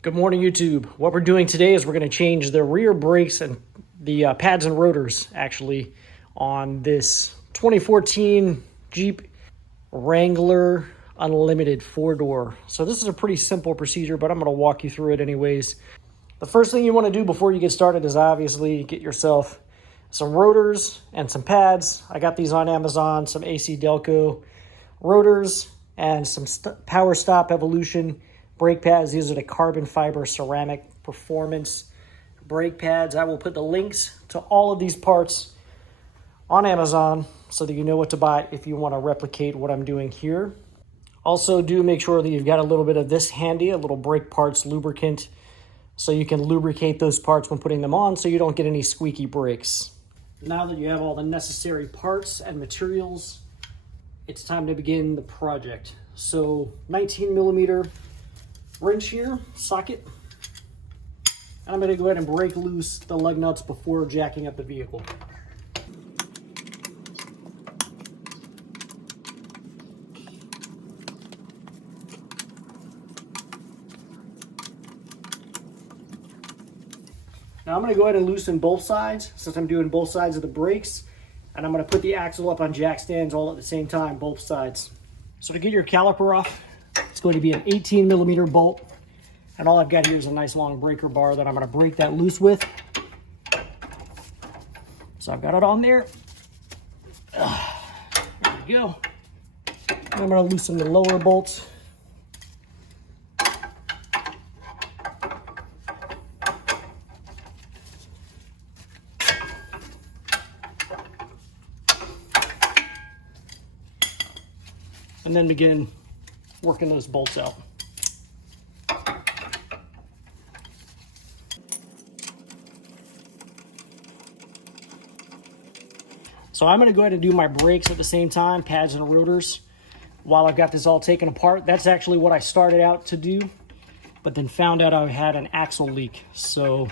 Good morning, YouTube. What we're doing today is we're going to change the rear brakes and the pads and rotors, actually, on this 2014 Jeep Wrangler Unlimited 4-door. So this is a pretty simple procedure, but I'm going to walk you through it anyways. The first thing you want to do before you get started is obviously get yourself some rotors and some pads. I got these on Amazon, some AC Delco rotors and some Power Stop Evolution brake pads. These are the carbon fiber ceramic performance brake pads. I will put the links to all of these parts on Amazon so that you know what to buy if you want to replicate what I'm doing here. Also, do make sure that you've got a little bit of this handy, a little brake parts lubricant, so you can lubricate those parts when putting them on so you don't get any squeaky brakes. Now that you have all the necessary parts and materials, it's time to begin the project. So 19mm wrench here, socket, and I'm going to go ahead and break loose the lug nuts before jacking up the vehicle. Now I'm going to go ahead and loosen both sides since I'm doing both sides of the brakes, and I'm going to put the axle up on jack stands all at the same time, both sides. So to get your caliper off, it's going to be an 18mm bolt, and all I've got here is a nice long breaker bar that I'm going to break that loose with. So I've got it on there. There we go. And I'm going to loosen the lower bolts. And then begin working those bolts out. So I'm going to go ahead and do my brakes at the same time, pads and rotors, while I've got this all taken apart. That's actually what I started out to do, but then found out I had an axle leak. So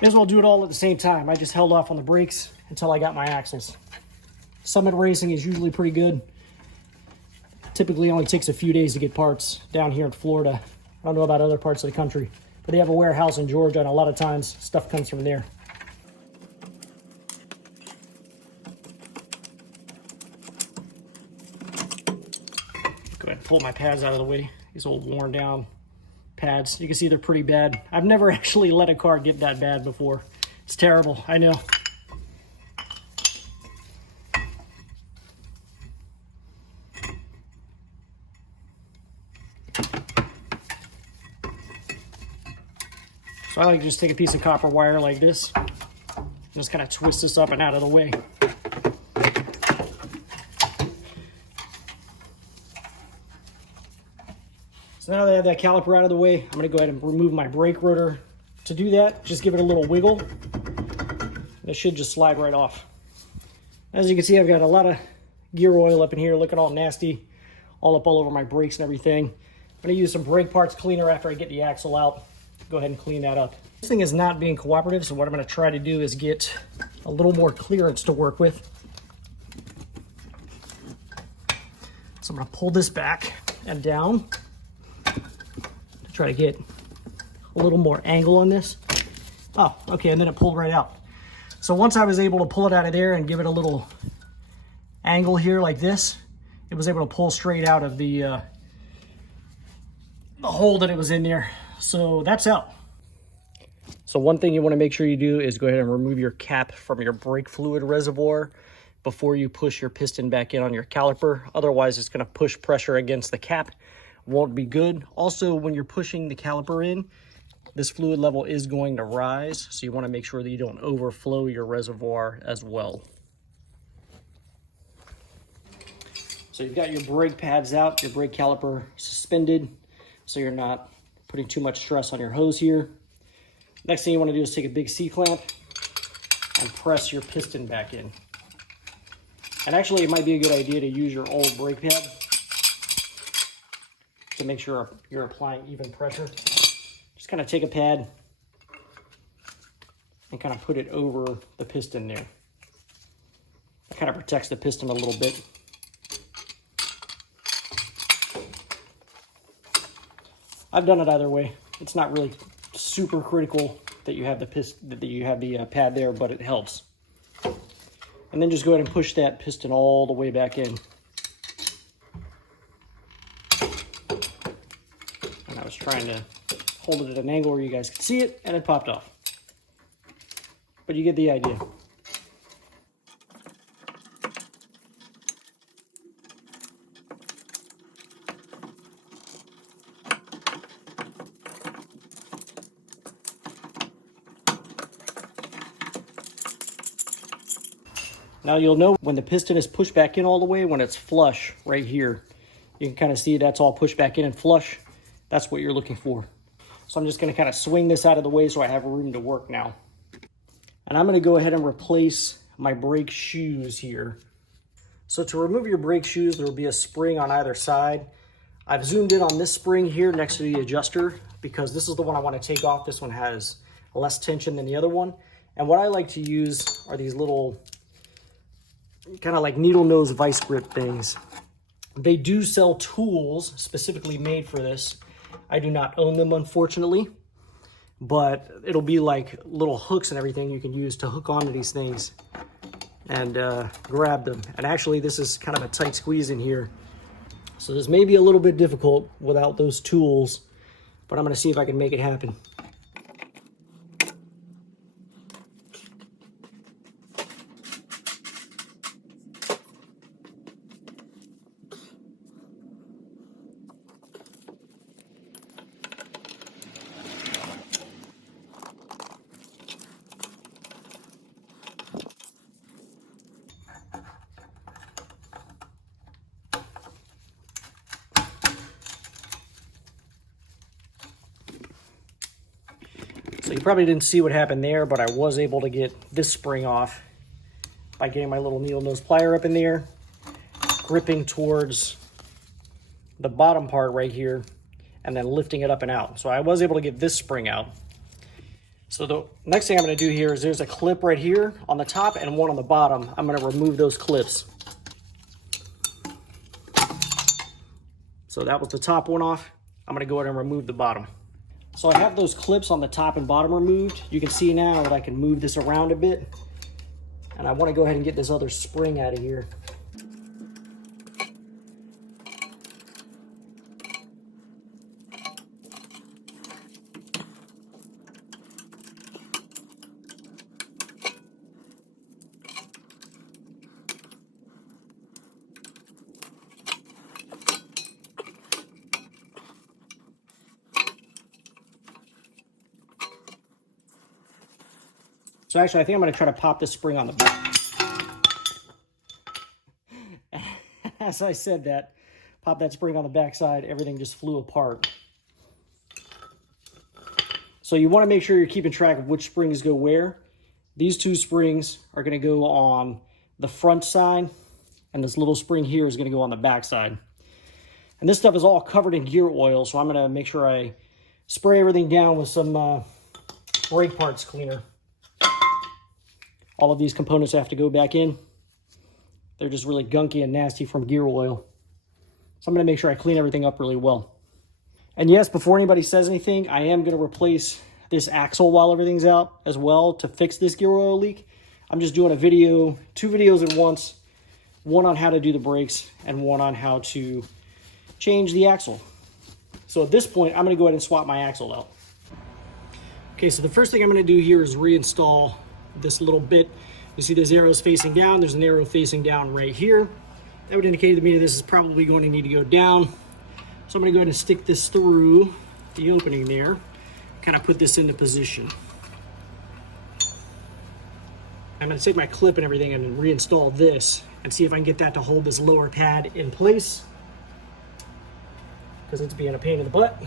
may as well do it all at the same time. I just held off on the brakes until I got my axles. Summit racing is usually pretty good. Typically only takes a few days to get parts down here in Florida. I don't know about other parts of the country, but they have a warehouse in Georgia, and a lot of times stuff comes from there. Go ahead and pull my pads out of the way. These old worn down pads. You can see they're pretty bad. I've never actually let a car get that bad before. It's terrible, I know. So I like to just take a piece of copper wire like this, and just kind of twist this up and out of the way. So now that I have that caliper out of the way, I'm going to go ahead and remove my brake rotor. To do that, just give it a little wiggle, and it should just slide right off. As you can see, I've got a lot of gear oil up in here, looking all nasty, all over my brakes and everything. I'm going to use some brake parts cleaner after I get the axle out. Go ahead and clean that up. This thing is not being cooperative, so what I'm going to try to do is get a little more clearance to work with. So I'm going to pull this back and down to try to get a little more angle on this. Oh, okay, and then it pulled right out. So once I was able to pull it out of there and give it a little angle here like this, it was able to pull straight out of the hole that it was in there. So that's out. So one thing you want to make sure you do is go ahead and remove your cap from your brake fluid reservoir before you push your piston back in on your caliper. Otherwise, it's going to push pressure against the cap. Won't be good. Also, when you're pushing the caliper in, this fluid level is going to rise. So you want to make sure that you don't overflow your reservoir as well. So you've got your brake pads out, your brake caliper suspended, so you're not putting too much stress on your hose here. Next thing you want to do is take a big C-clamp and press your piston back in. And actually, it might be a good idea to use your old brake pad to make sure you're applying even pressure. Just kind of take a pad and kind of put it over the piston there. It kind of protects the piston a little bit. I've done it either way. It's not really super critical that you have the pad there, but it helps. And then just go ahead and push that piston all the way back in. And I was trying to hold it at an angle where you guys could see it, and it popped off. But you get the idea. Now you'll know when the piston is pushed back in all the way, when it's flush right here. You can kind of see that's all pushed back in and flush. That's what you're looking for. So I'm just going to kind of swing this out of the way so I have room to work now. And I'm going to go ahead and replace my brake shoes here. So to remove your brake shoes, there will be a spring on either side. I've zoomed in on this spring here next to the adjuster because this is the one I want to take off. This one has less tension than the other one. And what I like to use are these little kind of like needle nose vice grip things. They do sell tools specifically made for this. I do not own them, unfortunately, but it'll be like little hooks and everything you can use to hook onto these things and grab them. And actually, this is kind of a tight squeeze in here, so this may be a little bit difficult without those tools, but I'm going to see if I can make it happen. So you probably didn't see what happened there, but I was able to get this spring off by getting my little needle nose plier up in there, gripping towards the bottom part right here, and then lifting it up and out. So I was able to get this spring out. So the next thing I'm going to do here is there's a clip right here on the top and one on the bottom. I'm going to remove those clips. So that was the top one off. I'm going to go ahead and remove the bottom. So I have those clips on the top and bottom removed. You can see now that I can move this around a bit. And I want to go ahead and get this other spring out of here. So actually, I think I'm going to try to pop this spring on the back. As I said that, pop that spring on the back side, everything just flew apart. So you want to make sure you're keeping track of which springs go where. These two springs are going to go on the front side, and this little spring here is going to go on the back side. And this stuff is all covered in gear oil, so I'm going to make sure I spray everything down with some brake parts cleaner. All of these components have to go back in. They're just really gunky and nasty from gear oil. So I'm going to make sure I clean everything up really well. And yes, before anybody says anything, I am going to replace this axle while everything's out as well to fix this gear oil leak. I'm just doing a video, 2 videos at once, one on how to do the brakes and one on how to change the axle. So at this point, I'm going to go ahead and swap my axle out. Okay, so the first thing I'm going to do here is reinstall this little bit. You see there's arrows facing down. There's an arrow facing down right here. That would indicate to me that this is probably going to need to go down. So I'm going to go ahead and stick this through the opening there. Kind of put this into position. I'm going to take my clip and everything and reinstall this and see if I can get that to hold this lower pad in place, because it's being a pain in the butt.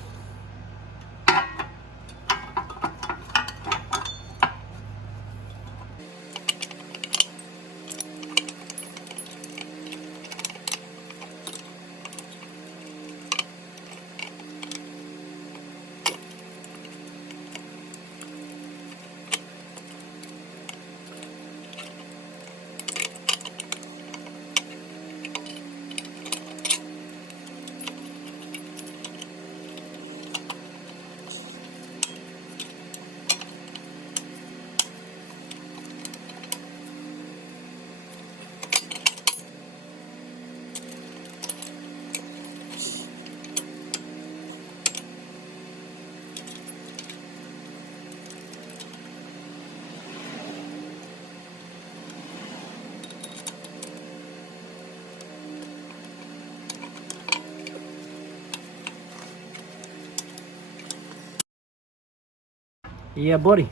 Yeah, buddy.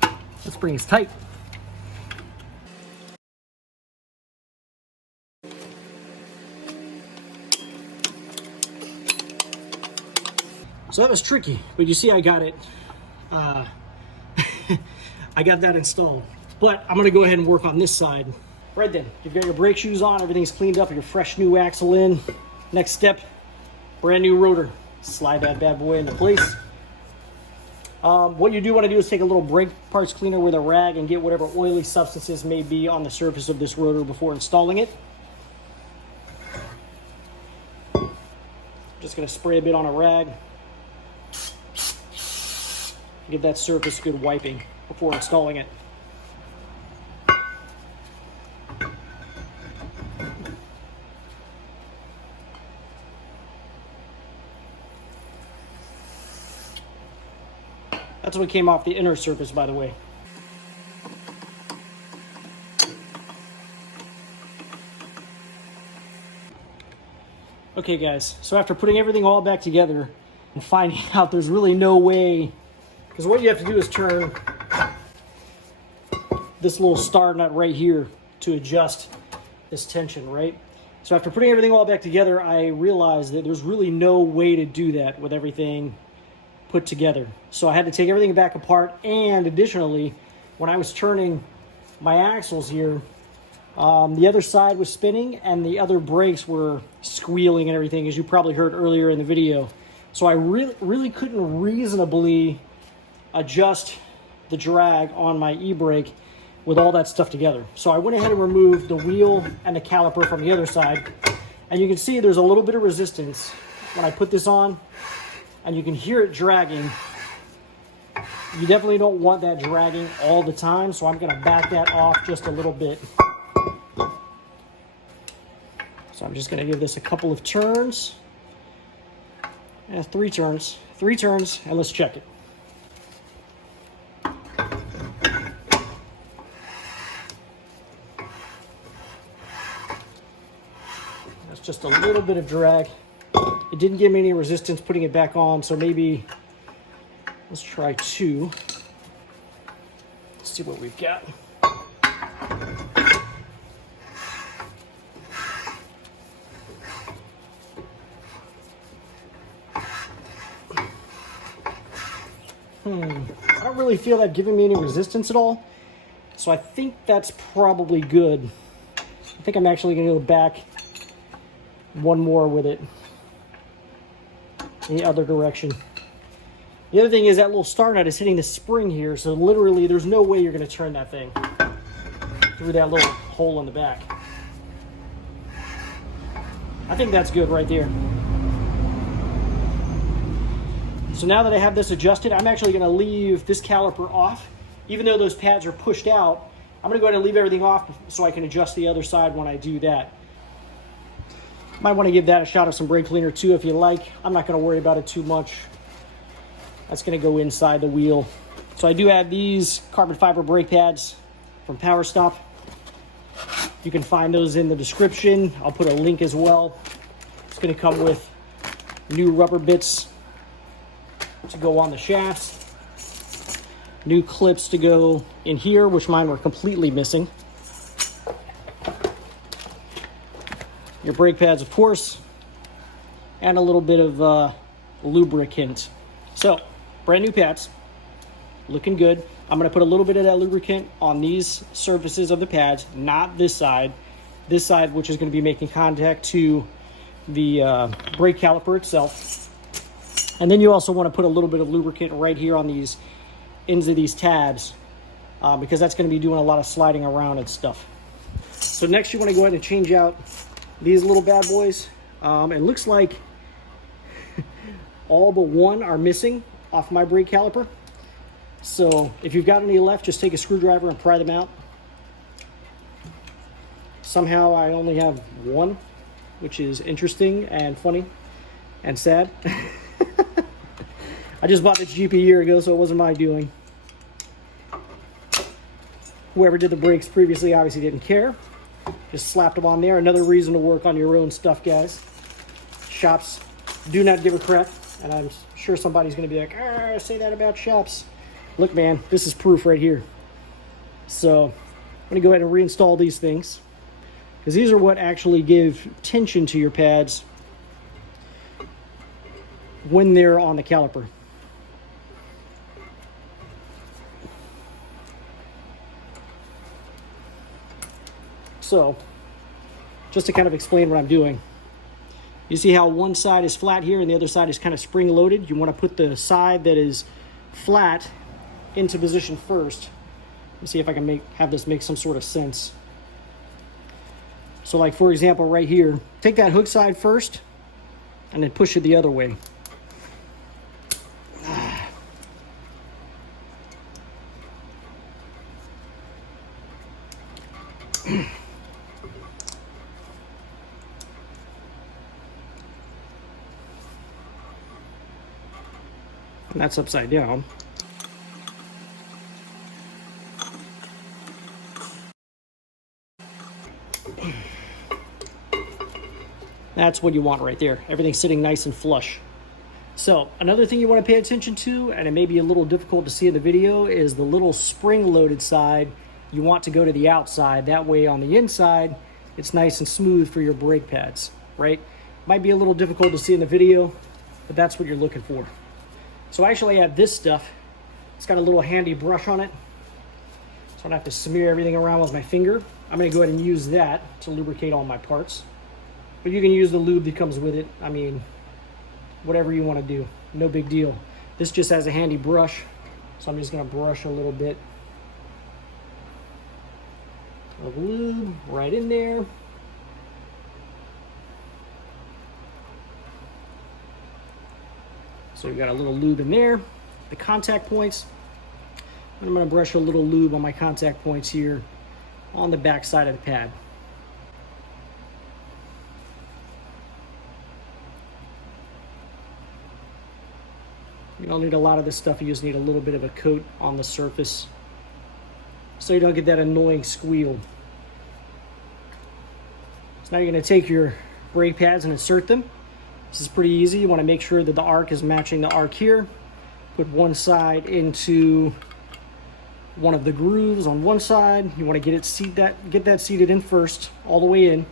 That spring is tight. So that was tricky, but you see I got it. I got that installed. But I'm gonna go ahead and work on this side. Right then, you've got your brake shoes on, everything's cleaned up, your fresh new axle in. Next step, brand new rotor. Slide that bad boy into place. What you do want to do is take a little brake parts cleaner with a rag and get whatever oily substances may be on the surface of this rotor before installing it. Just going to spray a bit on a rag. Give that surface good wiping before installing it. That's what came off the inner surface, by the way. Okay guys, so after putting everything all back together and finding out there's really no way, because what you have to do is turn this little star nut right here to adjust this tension, right? So after putting everything all back together, I realized that there's really no way to do that with everything put together. So I had to take everything back apart, and additionally, when I was turning my axles here, the other side was spinning and the other brakes were squealing and everything, as you probably heard earlier in the video. So I really couldn't reasonably adjust the drag on my e-brake with all that stuff together. So I went ahead and removed the wheel and the caliper from the other side, and you can see there's a little bit of resistance when I put this on, and you can hear it dragging. You definitely don't want that dragging all the time, so I'm gonna back that off just a little bit. So I'm just gonna give this a couple of turns. Three turns, and let's check it. That's just a little bit of drag. It didn't give me any resistance putting it back on, so maybe let's try two. Let's see what we've got. I don't really feel that giving me any resistance at all, so I think that's probably good. I think I'm actually going to go back one more with it in the other direction. The other thing is that little star nut is hitting the spring here, so literally there's no way you're going to turn that thing through that little hole in the back. I think that's good right there. So now that I have this adjusted, I'm actually going to leave this caliper off. Even though those pads are pushed out, I'm going to go ahead and leave everything off so I can adjust the other side when I do that. Might want to give that a shot of some brake cleaner too if you like. I'm not going to worry about it too much. That's going to go inside the wheel. So I do have these carbon fiber brake pads from Power Stop. You can find those in the description. I'll put a link as well. It's going to come with new rubber bits to go on the shafts, new clips to go in here, which mine were completely missing. Your brake pads, of course, and a little bit of lubricant. So, brand new pads, looking good. I'm going to put a little bit of that lubricant on these surfaces of the pads, not this side. This side, which is going to be making contact to the brake caliper itself. And then you also want to put a little bit of lubricant right here on these ends of these tabs, because that's going to be doing a lot of sliding around and stuff. So next you want to go ahead and change out these little bad boys. It looks like all but one are missing off my brake caliper. So if you've got any left, just take a screwdriver and pry them out. Somehow I only have one, which is interesting and funny and sad. I just bought this Jeep a year ago, so it wasn't my doing. Whoever did the brakes previously obviously didn't care. Just slapped them on there. Another reason to work on your own stuff, guys. Shops do not give a crap, and I'm sure somebody's going to be like, say that about shops. Look, man, this is proof right here. So I'm gonna go ahead and reinstall these things, because these are what actually give tension to your pads when they're on the caliper. So, just to kind of explain what I'm doing, you see how one side is flat here and the other side is kind of spring loaded? You want to put the side that is flat into position first. Let's see if I can have this make some sort of sense. So like, for example, right here, take that hook side first and then push it the other way. And that's upside down. That's what you want right there. Everything's sitting nice and flush. So another thing you want to pay attention to, and it may be a little difficult to see in the video, is the little spring-loaded side. You want to go to the outside. That way on the inside, it's nice and smooth for your brake pads, right? Might be a little difficult to see in the video, but that's what you're looking for. So I actually have this stuff. It's got a little handy brush on it, so I don't have to smear everything around with my finger. I'm gonna go ahead and use that to lubricate all my parts. But you can use the lube that comes with it. I mean, whatever you want to do, no big deal. This just has a handy brush, so I'm just gonna brush a little bit of lube right in there. So we've got a little lube in there. The contact points, and I'm gonna brush a little lube on my contact points here on the back side of the pad. You don't need a lot of this stuff, you just need a little bit of a coat on the surface so you don't get that annoying squeal. So now you're gonna take your brake pads and insert them. This is pretty easy. You want to make sure that the arc is matching the arc here. Put one side into one of the grooves on one side. You want to get that seated in first, all the way in.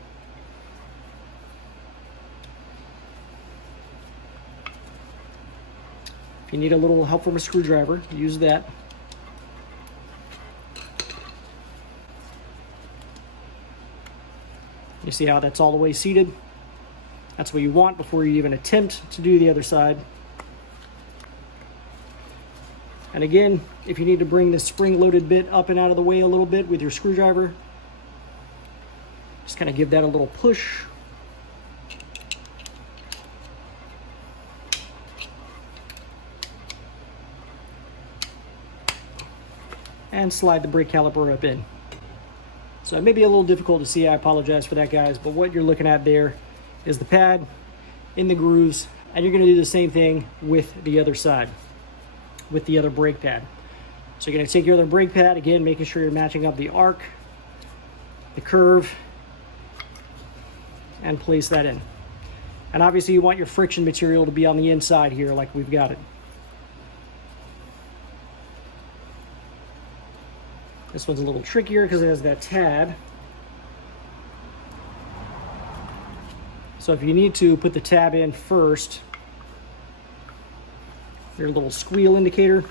If you need a little help from a screwdriver, use that. You see how that's all the way seated? That's what you want before you even attempt to do the other side. And again, if you need to bring this spring-loaded bit up and out of the way a little bit with your screwdriver, just kind of give that a little push. And slide the brake caliper up in. So it may be a little difficult to see, I apologize for that, guys, but what you're looking at there is the pad in the grooves, and you're going to do the same thing with the other side, with the other brake pad. So you're going to take your other brake pad, again, making sure you're matching up the arc, the curve, and place that in. And obviously you want your friction material to be on the inside here like we've got it. This one's a little trickier because it has that tab. So if you need to, put the tab in first. Your little squeal indicator.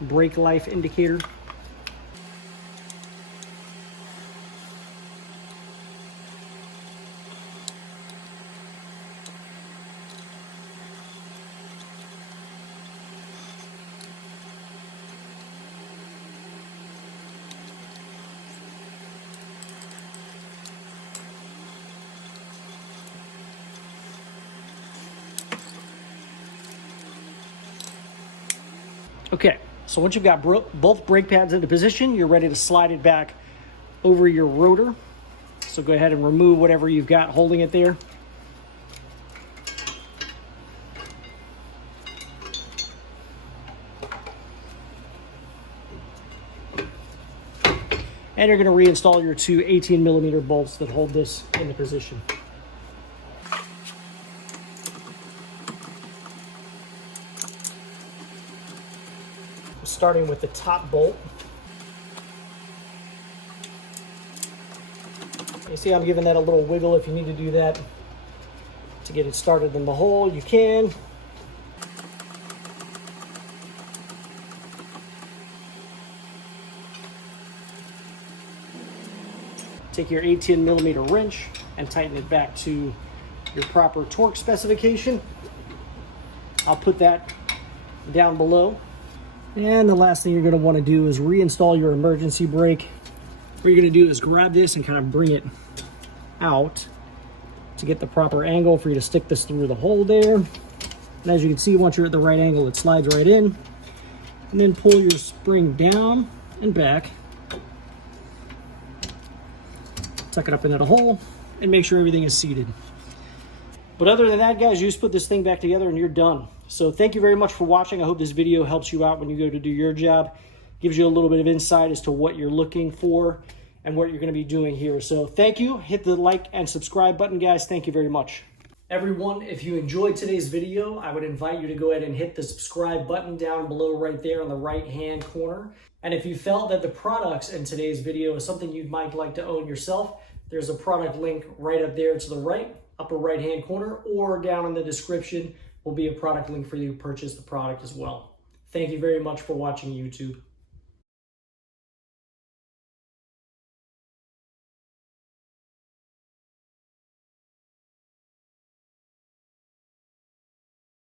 Brake life indicator. Okay, so once you've got both brake pads into position, you're ready to slide it back over your rotor. So go ahead and remove whatever you've got holding it there. And you're going to reinstall your two 18mm bolts that hold this into position. starting with the top bolt. You see I'm giving that a little wiggle. If you need to do that to get it started in the hole, you can. Take your 18mm wrench and tighten it back to your proper torque specification. I'll put that down below. And the last thing you're going to want to do is reinstall your emergency brake. What you're going to do is grab this and kind of bring it out to get the proper angle for you to stick this through the hole there. And as you can see, once you're at the right angle, it slides right in. And then pull your spring down and back. Tuck it up into the hole and make sure everything is seated. But other than that, guys, you just put this thing back together and you're done. So thank you very much for watching. I hope this video helps you out when you go to do your job. Gives you a little bit of insight as to what you're looking for and what you're going to be doing here. So thank you. Hit the like and subscribe button, guys. Thank you very much. Everyone, if you enjoyed today's video, I would invite you to go ahead and hit the subscribe button down below right there on the right-hand corner. And if you felt that the products in today's video is something you might like to own yourself, there's a product link right up there to the right, upper right-hand corner, or down in the description will be a product link for you to purchase the product as well. Thank you very much for watching YouTube.